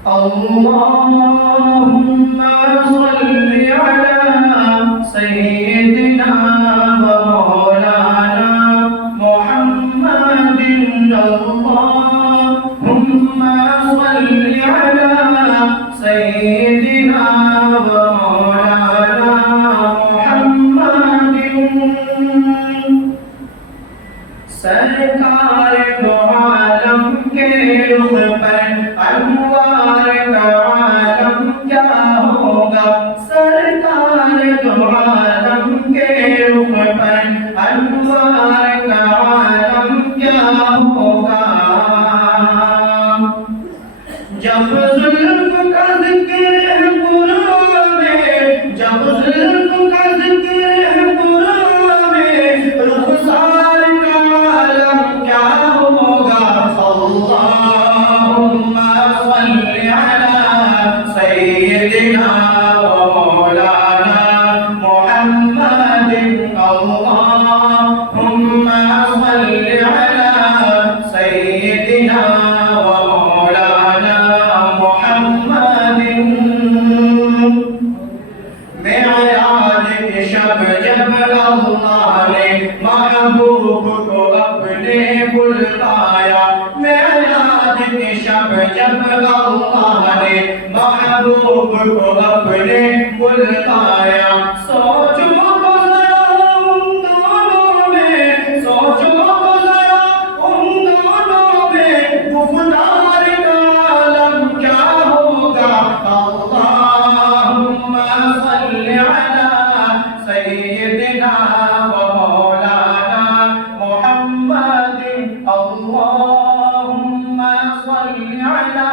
اللهم صل على سيدنا ومولانا محمد اللهم صل على سيدنا ومولانا محمد सरकार दो आलम के रुख पर अनवार का आलम क्या होगा सरकार दो आलम के रुख पर अनवार का आलम क्या होगा जब जुल्फ का जिक्र है कुरान में जब जुल्फ का जिक्र है कुरान में रुखसार का आलम क्या होगा अल्लाहुम्मा सल्ली अला सय्यिदिना व मौलाना मुहम्मदिन अल्लाहुम्मा सल्ली अला सय्यिदिना व मौलाना मुहम्मदिन मेराज की शब जब अल्लाह ने महबूब को अपने बुलाया मेराज की शब जब अल्लाह ने महबूब को अपने बुलाया सोचो तो जरा उन दोनों में सोचो तो जरा उन दोनों में गुफ्तार का आलम क्या होगा अल्लाहुम्मा सल्ली अला सय्यिदिना व मौलाना मुहम्मदिन अल्लाहुम्मा सल्ली अला